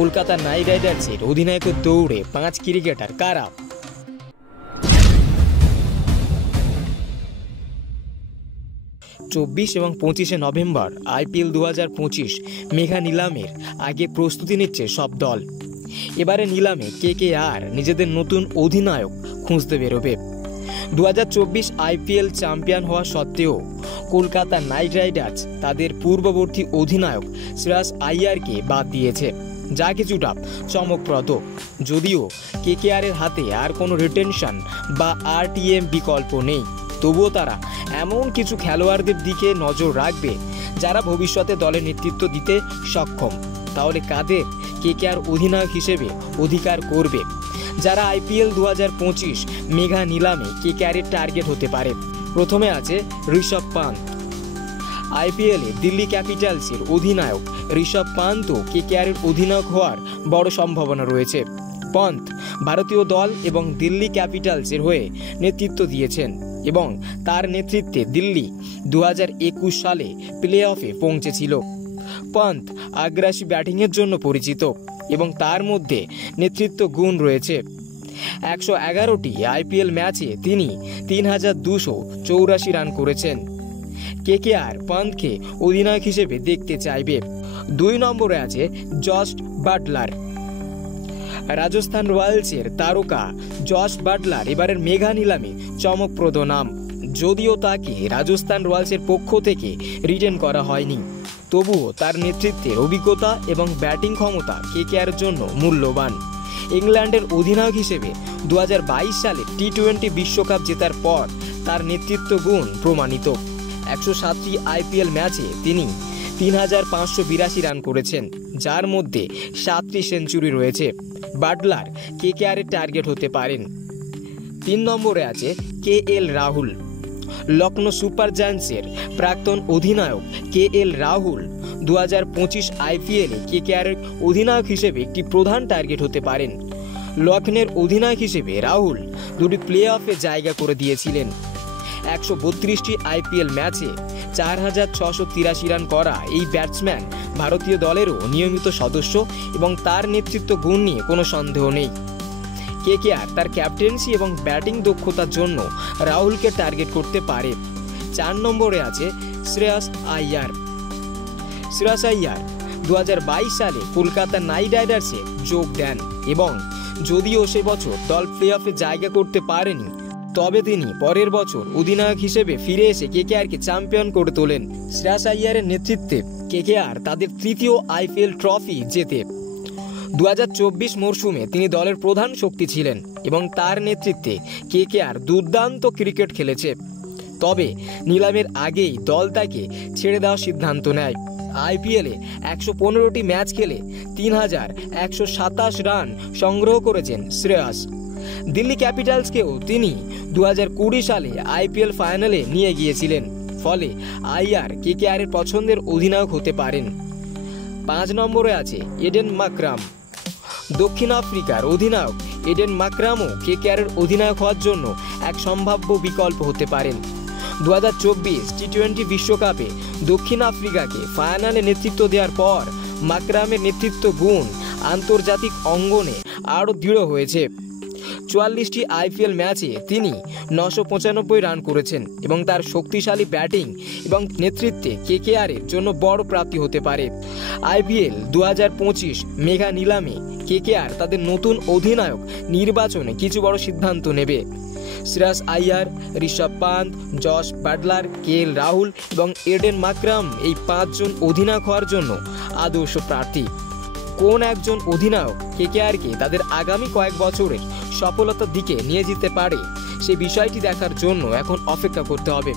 Kolkata night রাইডার্সের অধিনায়কের দৌড়ে 5 ক্রিকেটার কারা? চব্বিশ এবং 25শে নভেম্বর IPL 2025 মেগা নিলামের আগে প্রস্তুতি নিচ্ছে সব দল। এবারে নিলামে KKR নিজেদের নতুন অধিনায়ক খুঁজতে বেরোবে। 2024 IPL চ্যাম্পিয়ন হওয়া সত্ত্বেও কলকাতা নাইট রাইডার্স তাদের পূর্ববর্তী অধিনায়ক শ্রেয়াস আইয়ারকে বাদ দিয়েছে, যা কিছুটা চমকপ্রদ। যদিও KKR এর হাতে আর কোনো রিটেনশন বা RTM বিকল্প নেই, তবুও তারা এমন কিছু খেলোয়াড়দের দিকে নজর রাখবে যারা ভবিষ্যতে দলের নেতৃত্ব দিতে সক্ষম। তাহলে কাদের KKR অধিনায়ক হিসেবে অধিকার করবে, যারা IPL 2025 মেগা নিলামে KKR এর টার্গেট হতে পারে? প্রথমে আছে ঋষভ পান্ত। IPL এ দিল্লি ক্যাপিটালসের অধিনায়ক ঋষভ পান্তও KKR এর অধিনায়ক হওয়ার বড় সম্ভাবনা রয়েছে। পন্ত ভারতীয় দল এবং দিল্লি ক্যাপিটালসের হয়ে নেতৃত্ব দিয়েছেন এবং তার নেতৃত্বে দিল্লি 2021 সালে প্লে অফে পৌঁছেছিল। পন্ত আগ্রাসী ব্যাটিংয়ের জন্য পরিচিত এবং তার মধ্যে নেতৃত্ব গুণ রয়েছে। 111টি IPL ম্যাচে তিনি 3284 রান করেছেন। KKR পন্তকে অধিনায়ক হিসেবে দেখতে চাইবে। 2 নম্বরে আছে জস বাটলার। রাজস্থান রয়্যালসের তারকা জস বাটলার এবারের মেগা নিলামে চমকপ্রদ নাম। যদিও তাকে রাজস্থান রয়্যালসের পক্ষ থেকে রিটেন করা হয়নি, তবুও তার নেতৃত্বের অভিজ্ঞতা এবং ব্যাটিং ক্ষমতা KKR এর জন্য মূল্যবান। ইংল্যান্ডের অধিনায়ক হিসেবে 2022 সালে T20 বিশ্বকাপ জেতার পর তার নেতৃত্ব গুণ প্রমাণিত। 107টি IPL ম্যাচে তিনি 3582 রান করেছেন, যার মধ্যে 7টি সেঞ্চুরি রয়েছে। বাটলার KKR এর টার্গেট হতে পারেন। 3 নম্বরে আছে KL রাহুল। লখনৌ সুপার জায়ান্টসের প্রাক্তন অধিনায়ক KL রাহুল 2025 IPL এ KKR এর অধিনায়ক হিসেবে একটি প্রধান টার্গেট হতে পারেন। লখনৌর অধিনায়ক হিসেবে রাহুল 2টি প্লে অফে জায়গা করে দিয়েছিলেন। 132টি IPL ম্যাচে 4683 রান করা এই ব্যাটসম্যান ভারতীয় দলেরও নিয়মিত সদস্য এবং তার নেতৃত্ব গুণ নিয়ে কোনো সন্দেহ নেই। KKR তার ক্যাপ্টেন্সি এবং ব্যাটিং দক্ষতার জন্য রাহুলকে টার্গেট করতে পারে। 4 নম্বরে আছে শ্রেয়াস আইয়ার। শ্রেয়াস আইয়ার 2022 সালে কলকাতা নাইট রাইডার্সে যোগ দেন এবং যদিও সে বছর দল প্লে অফে জায়গা করতে পারেনি, তবে তিনি পরের বছর অধিনায়ক হিসেবে ফিরে এসে KKRকে চ্যাম্পিয়ন করে তোলেন। শ্রেয়াস আইয়ারের নেতৃত্বে KKR তাদের তৃতীয় IPL ট্রফি জেতে। 2024 মরশুমে তিনি দলের প্রধান শক্তি ছিলেন এবং তার নেতৃত্বে KKR দুর্দান্ত ক্রিকেট খেলেছে। তবে নিলামের আগেই দল তাকে ছেড়ে দেওয়ার সিদ্ধান্ত নেয়। IPL এ 115টি ম্যাচ খেলে 3127 রান সংগ্রহ করেছেন শ্রেয়াস। দিল্লি ক্যাপিটালসকেও তিনি 2020 সালে IPL ফাইনালে নিয়ে গিয়েছিলেন। ফলে আইয়ার KKR এর পছন্দের অধিনায়ক হতে পারেন। 5 নম্বরে আছে এডেন মাকরাম। দক্ষিণ আফ্রিকার অধিনায়ক এডেন মাকরামও KKR এর অধিনায়ক হওয়ার জন্য এক সম্ভাব্য বিকল্প হতে পারেন। 2024 T20 বিশ্বকাপে দক্ষিণ আফ্রিকাকে ফাইনালে নেতৃত্ব দেওয়ার পর মাকরামের নেতৃত্ব গুণ আন্তর্জাতিক অঙ্গনে আরও দৃঢ় হয়েছে। 44টি IPL ম্যাচে তিনি 995 রান করেছেন এবং তার শক্তিশালী ব্যাটিং এবং নেতৃত্বে KKR এর জন্য বড় প্রাপ্তি হতে পারে। IPL 2025 মেগা নিলামে KKR তাদের নতুন অধিনায়ক নির্বাচনে কিছু বড় সিদ্ধান্ত নেবে। Shreyas Iyer, Rishabh Pant, Jos Buttler, KL Rahul এবং এডেন মাকরাম এই 5 জন অধিনায়ক হওয়ার জন্য আদর্শ প্রার্থী। কোন একজন অধিনায়ক KKRকে তাদের আগামী কয়েক বছরের সফলতার দিকে নিয়ে যেতে পারে, সে বিষয়টি দেখার জন্য এখন অপেক্ষা করতে হবে।